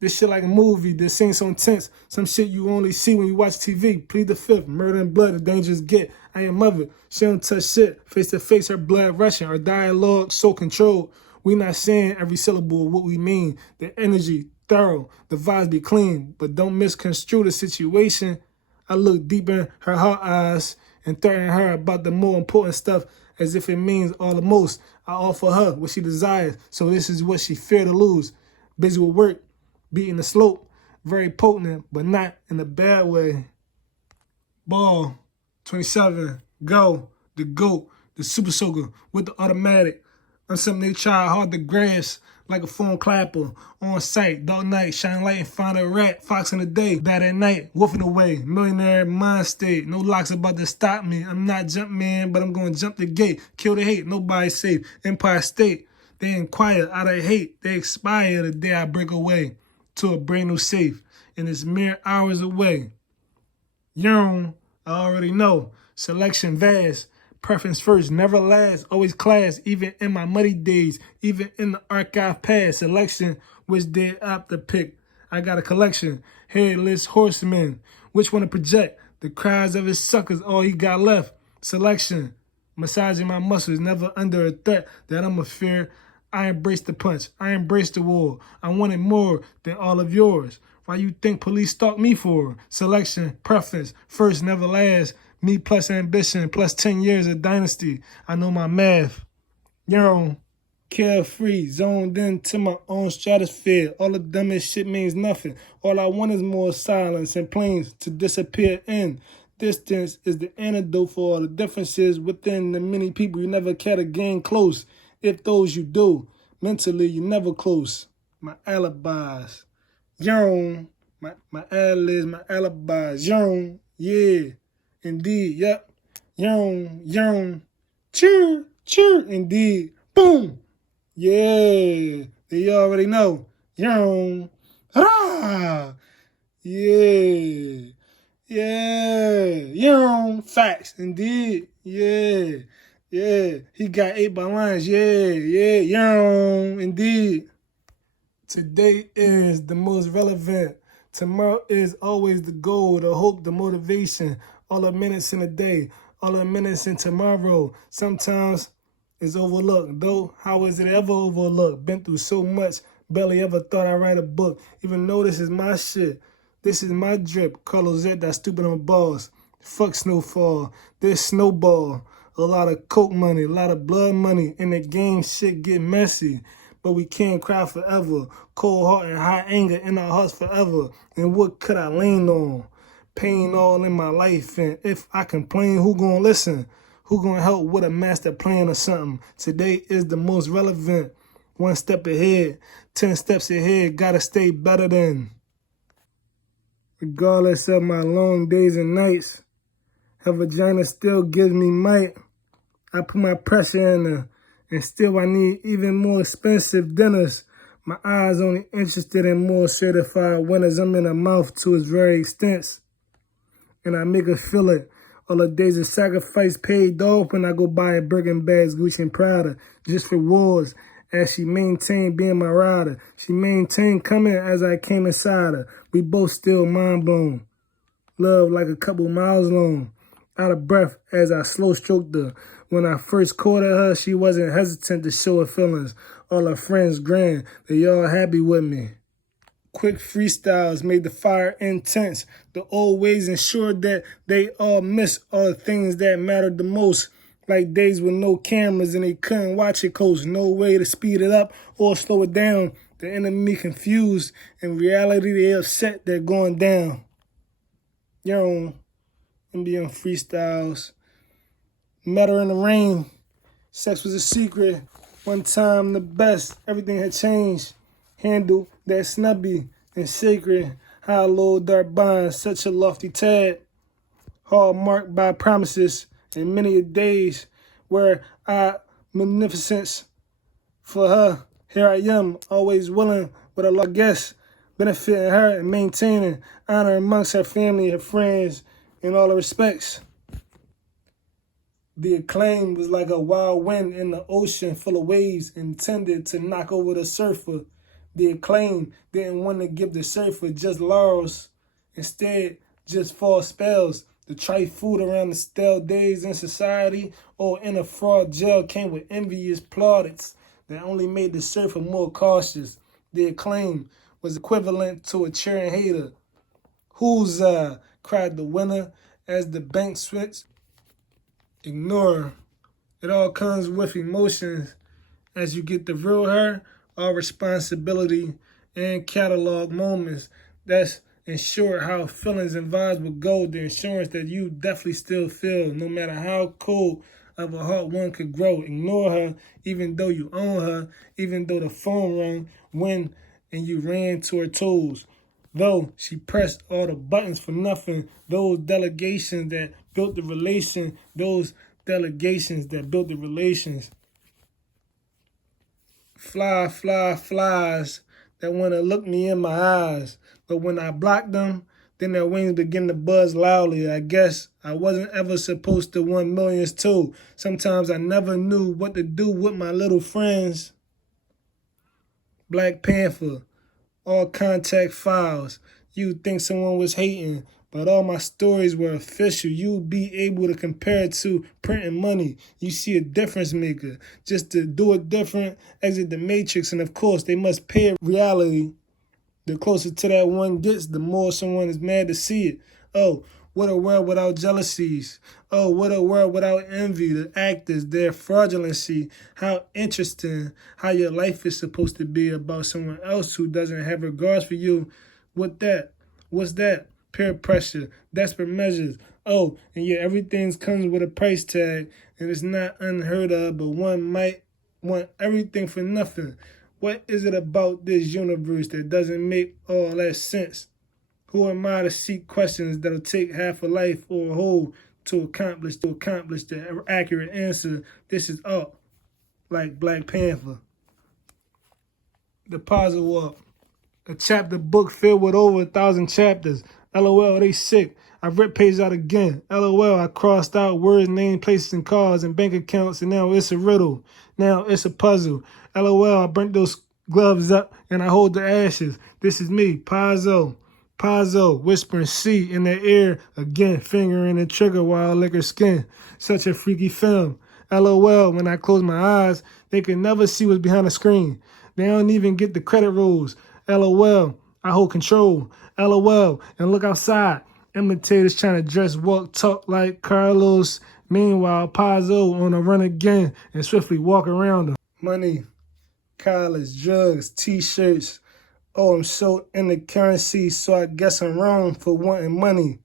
This shit like a movie. This scene so intense. Some shit you only see when you watch TV. Plead the fifth. Murder and blood. The dangerous get. I ain't mother. She don't touch shit. Face to face, her blood rushing. Our dialogue so controlled. We not saying every syllable of what we mean. The energy thorough. The vibes be clean. But don't misconstrue the situation. I look deep in her heart eyes and threaten her about the more important stuff as if it means all the most. I offer her what she desires. So this is what she fear to lose. Busy with work. Beating the slope, very potent, but not in a bad way. Ball, 27, go, the GOAT, the super soaker with the automatic. I'm something they try hard to grasp, like a phone clapper, on sight, dark night, shine light and find a rat, fox in the day, bad at night, wolfing away, millionaire mind state, no locks about to stop me. I'm not jump man, but I'm gonna jump the gate, kill the hate, nobody safe, Empire State. They inquire out of hate, they expire the day I break away to a brand new safe, and it's mere hours away. Young, I already know. Selection vast, preference first, never last, always class, even in my muddy days, even in the archive past. Selection, which they opt to pick. I got a collection, headless horsemen. Which one to project? The cries of his suckers, all he got left. Selection, massaging my muscles, never under a threat that I'm a fear. I embrace the punch. I embrace the war. I want it more than all of yours. Why you think police stalk me for? Selection, preference, first, never last. Me plus ambition, plus 10 years of dynasty. I know my math. Young, carefree, zoned into my own stratosphere. All the dumbest shit means nothing. All I want is more silence and planes to disappear in. Distance is the antidote for all the differences within the many people you never care to gain close. If those you do, mentally you never close. My alibis. Young. My alibis, my alibis. Young. Yeah. Indeed. Yep. Young. Cheer. Indeed. Boom. Yeah. They already know. Young. Ah. Yeah. Young. Facts. Indeed. Yeah, he got 8 by lines. Young, indeed. Today is the most relevant. Tomorrow is always the goal, the hope, the motivation. All the minutes in a day, all the minutes in tomorrow. Sometimes it's overlooked. Though, how is it ever overlooked? Been through so much, barely ever thought I'd write a book. Even though this is my shit. This is my drip. Carlos Z, that stupid on balls. Fuck snowfall. This snowball. A lot of coke money, a lot of blood money. In the game, shit get messy. But we can't cry forever. Cold heart and high anger in our hearts forever. And what could I lean on? Pain all in my life. And if I complain, who gonna listen? Who gonna help with a master plan or something? Today is the most relevant. 1 step ahead, 10 steps ahead. Gotta stay better than. Regardless of my long days and nights, her vagina still gives me might. I put my pressure in her, and still I need even more expensive dinners. My eyes only interested in more certified winners. I'm in her mouth to its very extent, and I make her feel it. All the days of sacrifice paid off when I go buy a Birkin bags, Gucci and Prada, just rewards. As she maintained being my rider, she maintained coming as I came inside her. We both still mind blown. Love like a couple miles long. Out of breath as I slow stroked her. When I first courted her, she wasn't hesitant to show her feelings. All her friends grinned. They all happy with me. Quick freestyles made the fire intense. The old ways ensured that they all missed all the things that mattered the most. Like days with no cameras and they couldn't watch it close. No way to speed it up or slow it down. The enemy confused. In reality, they upset they're going down. NBA freestyles. Met her in the rain. Sex was a secret. One time the best. Everything had changed. Handle that snubby and sacred. High low dark bond. Such a lofty tad. Hard marked by promises. And many a days where I magnificence for her. Here I am, always willing with a lot guess, benefiting her and maintaining honor amongst her family, her friends, in all the respects. The acclaim was like a wild wind in the ocean full of waves intended to knock over the surfer. The acclaim didn't want to give the surfer just laurels. Instead, just false spells. The trite food around the stale days in society or in a fraud jail came with envious plaudits that only made the surfer more cautious. The acclaim was equivalent to a cheering hater. Who's cried the winner as the bank switched. Ignore. It all comes with emotions. As you get the real her, all responsibility and catalog moments. That's ensure how feelings and vibes will go. The insurance that you definitely still feel, no matter how cold of a heart one could grow. Ignore her, even though you own her, even though the phone rang when and you ran to her toes. Though she pressed all the buttons for nothing, those delegations that built the relation, those delegations that built the relations. Flies that want to look me in my eyes. But when I block them, then their wings begin to buzz loudly. I guess I wasn't ever supposed to want millions too. Sometimes I never knew what to do with my little friends. Black Panther, all contact files. You'd think someone was hating, but all my stories were official. You'll be able to compare it to printing money. You see a difference maker. Just to do it different, exit the matrix, and of course they must pay reality. The closer to that one gets, the more someone is mad to see it. Oh, what a world without jealousies. Oh, what a world without envy. The actors, their fraudulency. How interesting how your life is supposed to be about someone else who doesn't have regards for you. What that? What's that? Peer pressure, desperate measures. Oh, and yet everything comes with a price tag, and it's not unheard of, but one might want everything for nothing. What is it about this universe that doesn't make all that sense? Who am I to seek questions that'll take half a life or a whole to accomplish the accurate answer? This is up, like Black Panther. The Puzzle Walk. A chapter book filled with over 1,000 chapters. LOL, they sick. I ripped pages out again. LOL, I crossed out words, names, places, and cars and bank accounts, and now it's a riddle. Now it's a puzzle. LOL, I burnt those gloves up, and I hold the ashes. This is me, Pazzo. Pazzo, whispering C in their ear, again fingering the trigger while I lick her skin. Such a freaky film. LOL, when I close my eyes, they can never see what's behind the screen. They don't even get the credit rolls. LOL, I hold control. LOL, and look outside. Imitators trying to dress, walk, talk like Carlos. Meanwhile, Pazzo on a run again and swiftly walk around them. Money, college, drugs, t-shirts. Oh, I'm so into currency, so I guess I'm wrong for wanting money.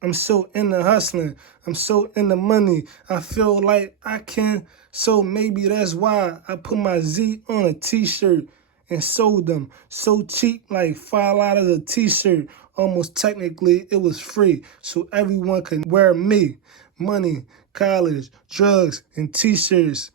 I'm so into hustling. I'm so into money. I feel like I can, so maybe that's why I put my Z on a t-shirt and sold them so cheap, like $5 a t-shirt. Almost technically, it was free, so everyone could wear me. Money, college, drugs, and t-shirts.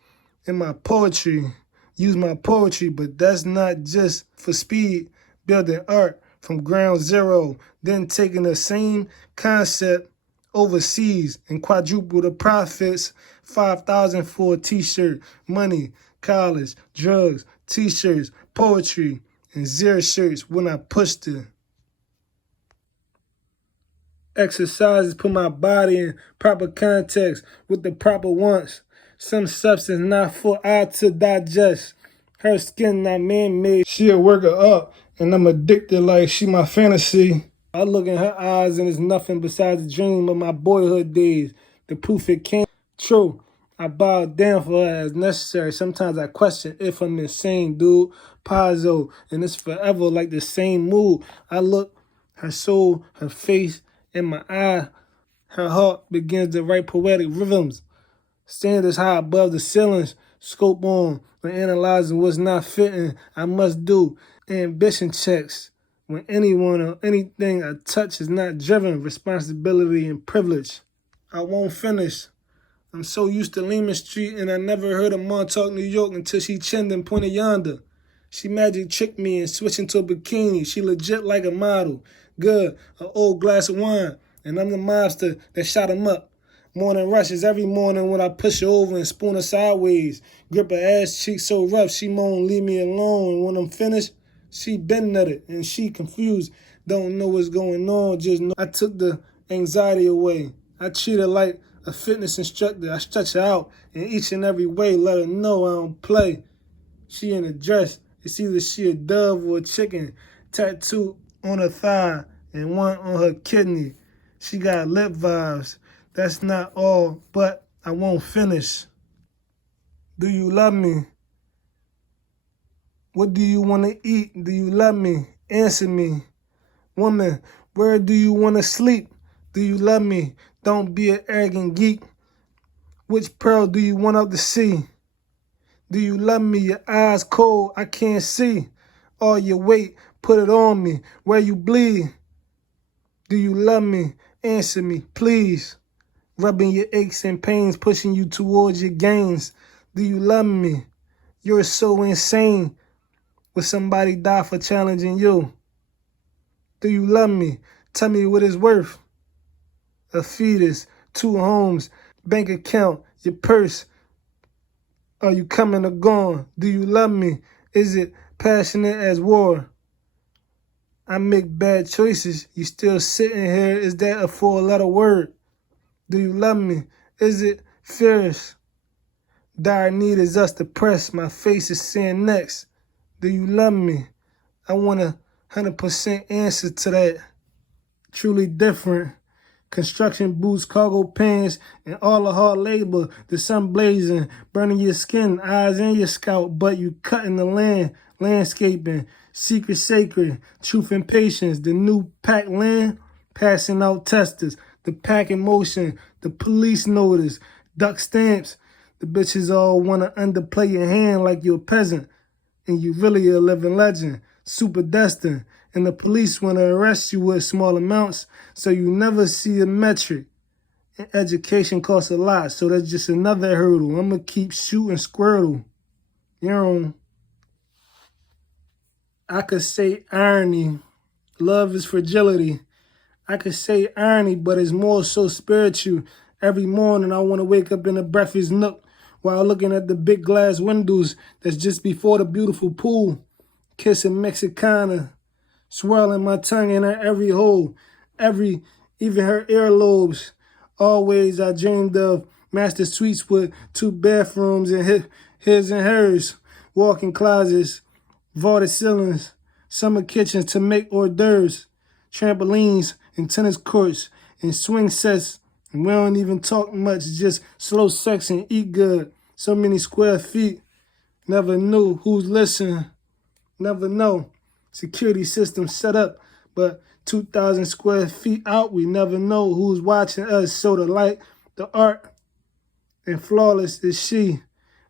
And my poetry. Use my poetry, but that's not just for speed. Building art from ground zero, then taking the same concept overseas and quadruple the profits. 5,000 for a t-shirt. Money, college, drugs, t-shirts, poetry, and zero shirts when I pushed it. Exercises put my body in proper context with the proper wants. Some substance not for eye to digest. Her skin not man-made. She a worker up, and I'm addicted like she my fantasy. I look in her eyes and it's nothing besides a dream of my boyhood days. The proof it came true. I bow down for her as necessary. Sometimes I question if I'm insane, dude. Pazzo, and it's forever like the same mood. I look, her soul, her face, in my eye. Her heart begins to write poetic rhythms. Standards high above the ceilings. Scope on when analyzing what's not fitting. I must do ambition checks when anyone or anything I touch is not driven. Responsibility and privilege. I won't finish. I'm so used to Lehman Street, and I never heard of Montauk, New York until she chinned and pointed yonder. She magic tricked me and switched into a bikini. She legit like a model. Good, an old glass of wine, and I'm the mobster that shot him up. Morning rushes every morning when I push her over and spoon her sideways. Grip her ass cheek so rough she moan, leave me alone. And when I'm finished, She been nutted and she confused. Don't know what's going on, just know I took the anxiety away. I treat her like a fitness instructor. I stretch her out in each and every way. Let her know I don't play. She in a dress. It's either she a dove or a chicken. Tattoo on her thigh and one on her kidney. She got lip vibes. That's not all, but I won't finish. Do you love me? What do you want to eat? Do you love me? Answer me. Woman, where do you want to sleep? Do you love me? Don't be an arrogant geek. Which pearl do you want out to sea? Do you love me? Your eyes cold, I can't see. All your weight, put it on me. Where you bleed? Do you love me? Answer me, please. Rubbing your aches and pains, pushing you towards your gains. Do you love me? You're so insane. Would somebody die for challenging you? Do you love me? Tell me what it's worth. A fetus, 2 homes, bank account, your purse. Are you coming or gone? Do you love me? Is it passionate as war? I make bad choices. You still sitting here. Is that a 4-letter word? Do you love me? Is it fierce? Dire need is us to press. My face is saying next. Do you love me? I want a 100% answer to that. Truly different. Construction boots, cargo pants, and all the hard labor. The sun blazing, burning your skin, eyes and your scalp, but you cutting the land, landscaping, secret sacred, truth and patience. The new pack land, passing out testers. The pack in motion, the police notice, duck stamps. The bitches all want to underplay your hand like you're a peasant. And you really a living legend, super destined. And the police want to arrest you with small amounts, so you never see a metric. And education costs a lot, so that's just another hurdle. I'm going to keep shooting Squirtle. You know, I could say irony. Love is fragility. I could say irony, but it's more so spiritual. Every morning I want to wake up in a breakfast nook while looking at the big glass windows that's just before the beautiful pool. Kissing Mexicana, swirling my tongue in her every hole, even her earlobes. Always I dreamed of master suites with 2 bathrooms and his and hers, walk-in closets, vaulted ceilings, summer kitchens to make hors d'oeuvres, trampolines and tennis courts and swing sets. And we don't even talk much, just slow sex and eat good. So many square feet, never knew who's listening, never know. Security system set up, but 2,000 square feet out, we never know who's watching us. So the light, the art, and flawless is she,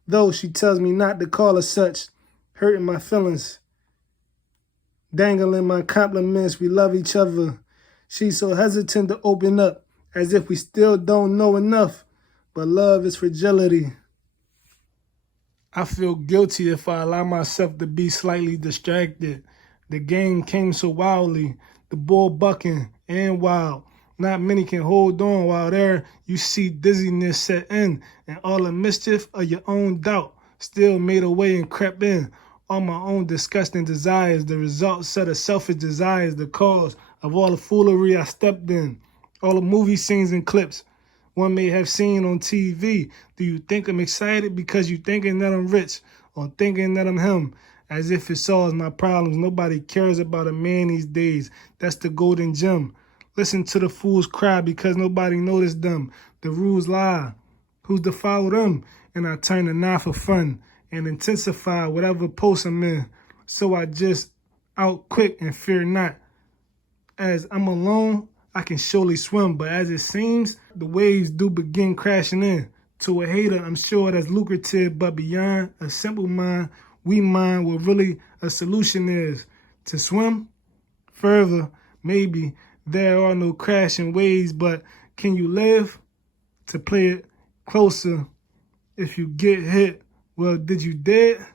though she tells me not to call her such, hurting my feelings. Dangling my compliments, we love each other. She's so hesitant to open up, as if we still don't know enough, but love is fragility. I feel guilty if I allow myself to be slightly distracted. The game came so wildly, the ball bucking and wild. Not many can hold on while there you see dizziness set in, and all the mischief of your own doubt still made a way and crept in. All my own disgusting desires, the result set of selfish desires, the cause of all the foolery I stepped in. All the movie scenes and clips one may have seen on TV. Do you think I'm excited because you thinking that I'm rich or thinking that I'm him? As if it solves my problems. Nobody cares about a man these days. That's the golden gem. Listen to the fools cry because nobody noticed them. The rules lie. Who's to follow them? And I turn the knife for fun and intensify whatever post I'm in. So I just out quick and fear not. As I'm alone, I can surely swim, but as it seems, the waves do begin crashing in. To a hater, I'm sure that's lucrative, but beyond a simple mind, we mind what really a solution is. To swim further, maybe there are no crashing waves, but can you live? To play it closer, if you get hit, well, did you dead?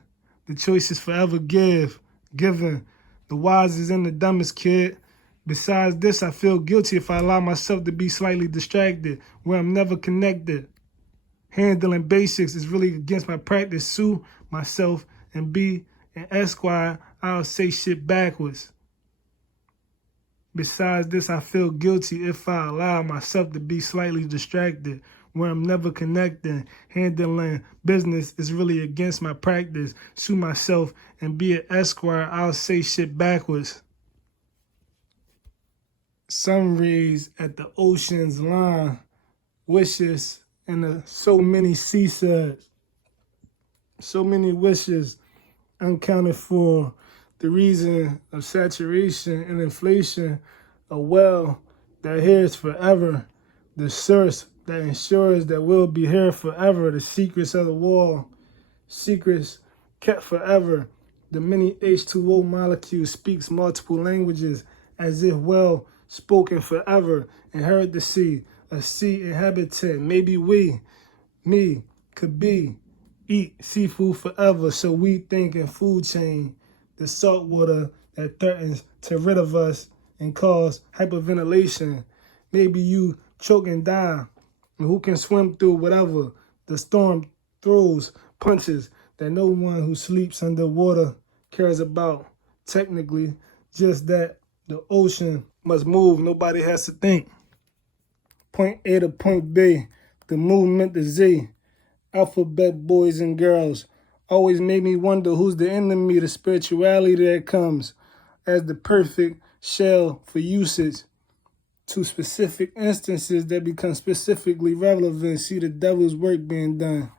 The choice is forever given. The wisest and the dumbest kid. Besides this, I feel guilty if I allow myself to be slightly distracted, where I'm never connected. Handling basics is really against my practice. Sue myself and be an esquire. I'll say shit backwards. Besides this, I feel guilty if I allow myself to be slightly distracted, where I'm never connecting. Handling business is really against my practice. Sue myself and be an esquire, I'll say shit backwards. Sun rays at the ocean's line, wishes and so many seasides. So many wishes uncounted for. The reason of saturation and inflation, a well that hears forever, the source that ensures that we'll be here forever, the secrets of the wall, secrets kept forever. The many H2O molecule speaks multiple languages as if well spoken forever, and heard the sea, a sea inhabitant. Maybe me, could be, eat seafood forever, so we think in food chain, the salt water that threatens to rid of us and cause hyperventilation. Maybe you choke and die, and who can swim through whatever the storm throws, punches that no one who sleeps underwater cares about. Technically, just that the ocean must move, nobody has to think. Point A to point B, the movement to Z. Alphabet boys and girls always made me wonder who's the enemy, the spirituality that comes as the perfect shell for usage to specific instances that become specifically relevant. See the devil's work being done.